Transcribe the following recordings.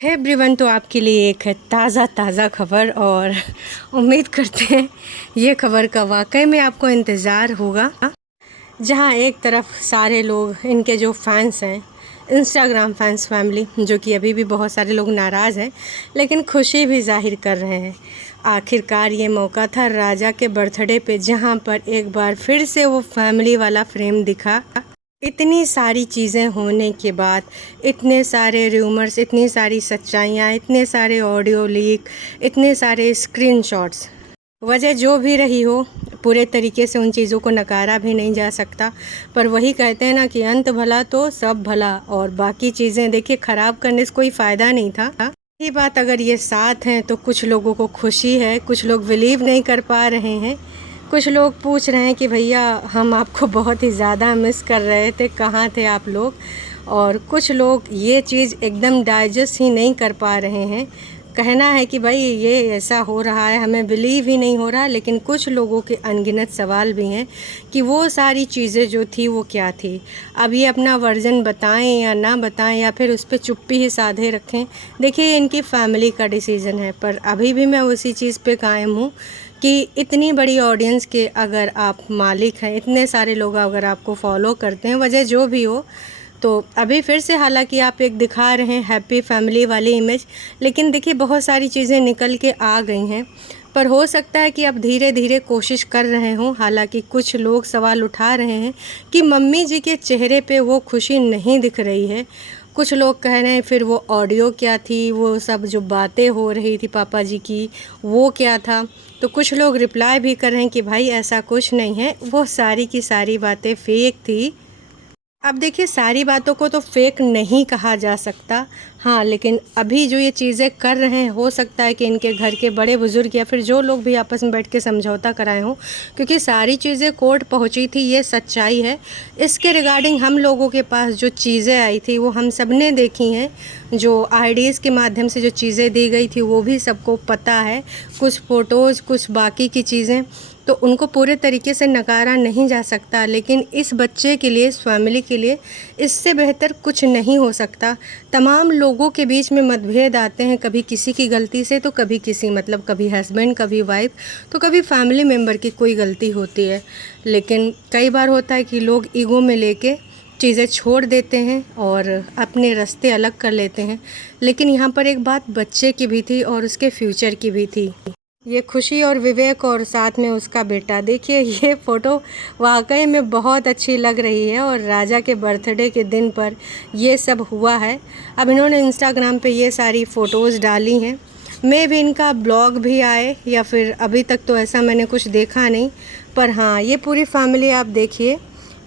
है एवरीवन। तो आपके लिए एक ताज़ा खबर और उम्मीद करते हैं ये खबर का वाकई में आपको इंतज़ार होगा। जहां एक तरफ सारे लोग इनके जो फैंस हैं, इंस्टाग्राम फैंस फैमिली, जो कि अभी भी बहुत सारे लोग नाराज़ हैं लेकिन खुशी भी जाहिर कर रहे हैं। आखिरकार ये मौका था राजा के बर्थडे पे, जहां पर एक बार फिर से वो फैमिली वाला फ्रेम दिखा। इतनी सारी चीज़ें होने के बाद, इतने सारे र्यूमर्स, इतनी सारी सच्चाइयाँ, इतने सारे ऑडियो लीक, इतने सारे स्क्रीनशॉट्स, वजह जो भी रही हो, पूरे तरीके से उन चीज़ों को नकारा भी नहीं जा सकता। पर वही कहते हैं ना कि अंत भला तो सब भला, और बाकी चीज़ें देखिए ख़राब करने से कोई फ़ायदा नहीं था। यही बात अगर ये साथ हैं तो कुछ लोगों को खुशी है, कुछ लोग बिलीव नहीं कर पा रहे हैं, कुछ लोग पूछ रहे हैं कि भैया हम आपको बहुत ही ज़्यादा मिस कर रहे थे, कहाँ थे आप लोग। और कुछ लोग ये चीज़ एकदम डाइजेस्ट ही नहीं कर पा रहे हैं। कहना है कि भाई ये ऐसा हो रहा है, हमें बिलीव ही नहीं हो रहा। लेकिन कुछ लोगों के अनगिनत सवाल भी हैं कि वो सारी चीज़ें जो थी वो क्या थी। अब ये अपना वर्जन बताएं या ना बताएं, या फिर उस पर चुप्पी ही साधे रखें, देखिए इनकी फैमिली का डिसीज़न है। पर अभी भी मैं उसी चीज़ पे कायम हूँ कि इतनी बड़ी ऑडियंस के अगर आप मालिक हैं, इतने सारे लोग अगर आपको फॉलो करते हैं, वजह जो भी हो, तो अभी फिर से हालांकि आप एक दिखा रहे हैं हैप्पी फैमिली वाली इमेज, लेकिन देखिए बहुत सारी चीज़ें निकल के आ गई हैं। पर हो सकता है कि आप धीरे धीरे कोशिश कर रहे हों। हालांकि कुछ लोग सवाल उठा रहे हैं कि मम्मी जी के चेहरे पे वो खुशी नहीं दिख रही है। कुछ लोग कह रहे हैं फिर वो ऑडियो क्या थी, वो सब जो बातें हो रही थी पापा जी की, वो क्या था। तो कुछ लोग रिप्लाई भी कर रहे हैं कि भाई ऐसा कुछ नहीं है, वो सारी की सारी बातें फेक थी। अब देखिए सारी बातों को तो फेक नहीं कहा जा सकता, हाँ, लेकिन अभी जो ये चीज़ें कर रहे हैं, हो सकता है कि इनके घर के बड़े बुजुर्ग या फिर जो लोग भी आपस में बैठ के समझौता कराए हों, क्योंकि सारी चीज़ें कोर्ट पहुंची थी, ये सच्चाई है। इसके रिगार्डिंग हम लोगों के पास जो चीज़ें आई थी वो हम सब ने देखी हैं। जो आईडीज़ के माध्यम से जो चीज़ें दी गई थी वो भी सबको पता है। कुछ फ़ोटोज़, कुछ बाकी की चीज़ें, तो उनको पूरे तरीके से नकारा नहीं जा सकता। लेकिन इस बच्चे के लिए, इस फैमिली के लिए इससे बेहतर कुछ नहीं हो सकता। तमाम लोगों के बीच में मतभेद आते हैं, कभी किसी की गलती से तो कभी किसी, मतलब कभी हस्बैंड, कभी वाइफ, तो कभी फैमिली मेम्बर की कोई गलती होती है। लेकिन कई बार होता है कि लोग ईगो में लेके चीज़ें छोड़ देते हैं और अपने रास्ते अलग कर लेते हैं। लेकिन यहाँ पर एक बात बच्चे की भी थी और उसके फ्यूचर की भी थी। ये खुशी और विवेक और साथ में उसका बेटा, देखिए ये फ़ोटो वाकई में बहुत अच्छी लग रही है। और राजा के बर्थडे के दिन पर ये सब हुआ है। अब इन्होंने इंस्टाग्राम पे ये सारी फ़ोटोज़ डाली हैं। मैं भी इनका ब्लॉग भी आए या फिर अभी तक तो ऐसा मैंने कुछ देखा नहीं। पर हाँ, ये पूरी फैमिली आप देखिए,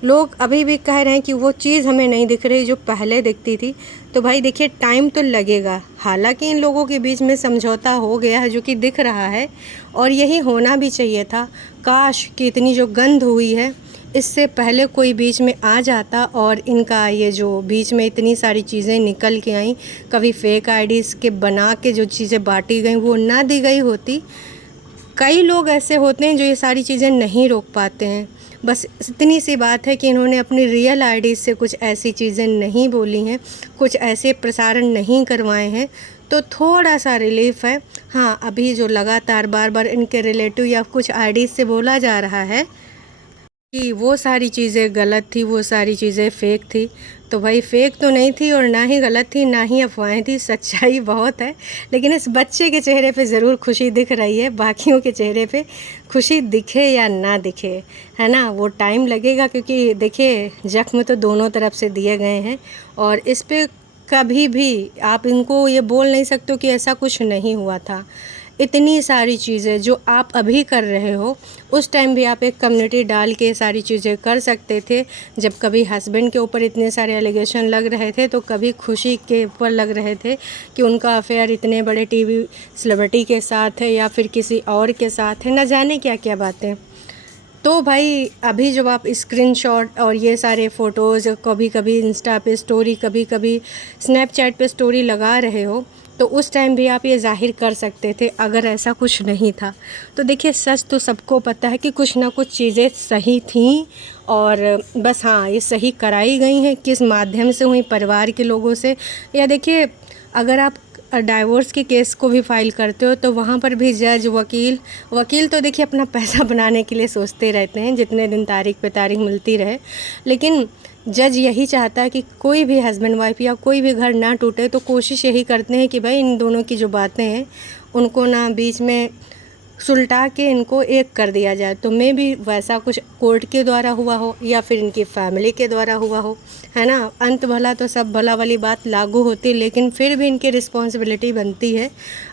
लोग अभी भी कह रहे हैं कि वो चीज़ हमें नहीं दिख रही जो पहले दिखती थी। तो भाई देखिए टाइम तो लगेगा। हालांकि इन लोगों के बीच में समझौता हो गया है जो कि दिख रहा है, और यही होना भी चाहिए था। काश कि इतनी जो गंध हुई है इससे पहले कोई बीच में आ जाता, और इनका ये जो बीच में इतनी सारी चीज़ें निकल के आई, कभी फेक आईडीज़ के बना के जो चीज़ें बांटी गई वो ना दी गई होती। कई लोग ऐसे होते हैं जो ये सारी चीज़ें नहीं रोक पाते हैं। बस इतनी सी बात है कि इन्होंने अपनी रियल आईडी से कुछ ऐसी चीज़ें नहीं बोली हैं, कुछ ऐसे प्रसारण नहीं करवाए हैं, तो थोड़ा सा रिलीफ है। हाँ, अभी जो लगातार बार बार इनके रिलेटिव या कुछ आईडी से बोला जा रहा है कि वो सारी चीज़ें गलत थी, वो सारी चीज़ें फ़ेक थी, तो भाई फ़ेक तो नहीं थी और ना ही गलत थी, ना ही अफवाहें थी, सच्चाई बहुत है। लेकिन इस बच्चे के चेहरे पे ज़रूर खुशी दिख रही है, बाकियों के चेहरे पे खुशी दिखे या ना दिखे, है ना, वो टाइम लगेगा। क्योंकि देखिए ज़ख्म तो दोनों तरफ से दिए गए हैं, और इस पे कभी भी आप इनको ये बोल नहीं सकते कि ऐसा कुछ नहीं हुआ था। इतनी सारी चीज़ें जो आप अभी कर रहे हो, उस टाइम भी आप एक कम्युनिटी डाल के सारी चीज़ें कर सकते थे। जब कभी हस्बैंड के ऊपर इतने सारे एलिगेशन लग रहे थे, तो कभी खुशी के ऊपर लग रहे थे कि उनका अफेयर इतने बड़े टीवी सेलिब्रिटी के साथ है या फिर किसी और के साथ है, न जाने क्या क्या बातें। तो भाई अभी जब आप स्क्रीनशॉट और ये सारे फ़ोटोज़ कभी कभी इंस्टा पे स्टोरी, कभी कभी स्नैपचैट पे स्टोरी लगा रहे हो, तो उस टाइम भी आप ये ज़ाहिर कर सकते थे अगर ऐसा कुछ नहीं था। तो देखिए सच तो सबको पता है कि कुछ ना कुछ चीज़ें सही थीं, और बस हाँ, ये सही कराई गई हैं। किस माध्यम से हुई, परिवार के लोगों से, या देखिए अगर आप डाइवोर्स के केस को भी फाइल करते हो तो वहाँ पर भी जज वकील तो देखिए अपना पैसा बनाने के लिए सोचते रहते हैं, जितने दिन तारीख पे तारीख मिलती रहे। लेकिन जज यही चाहता है कि कोई भी हस्बैंड वाइफ या कोई भी घर ना टूटे, तो कोशिश यही करते हैं कि भाई इन दोनों की जो बातें हैं उनको ना बीच में सुलटा के इनको एक कर दिया जाए। तो मे भी वैसा कुछ कोर्ट के द्वारा हुआ हो या फिर इनकी फैमिली के द्वारा हुआ हो, है ना। अंत भला तो सब भला वाली बात लागू होती, लेकिन फिर भी इनकी रिस्पॉन्सिबिलिटी बनती है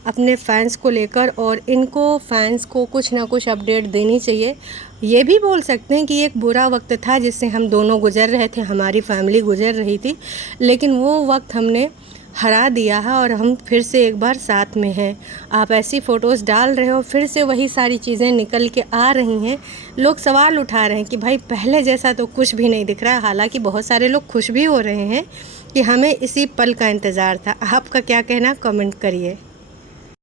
अपने फैंस को लेकर, और इनको फैंस को कुछ ना कुछ अपडेट देनी चाहिए। ये भी बोल सकते हैं कि एक बुरा वक्त था जिससे हम दोनों गुजर रहे थे, हमारी फैमिली गुजर रही थी, लेकिन वो वक्त हमने हरा दिया है और हम फिर से एक बार साथ में हैं। आप ऐसी फ़ोटोज़ डाल रहे हो, फिर से वही सारी चीज़ें निकल के आ रही हैं। लोग सवाल उठा रहे हैं कि भाई पहले जैसा तो कुछ भी नहीं दिख रहा है। हालांकि बहुत सारे लोग खुश भी हो रहे हैं कि हमें इसी पल का इंतज़ार था। आपका क्या कहना, कमेंट करिए।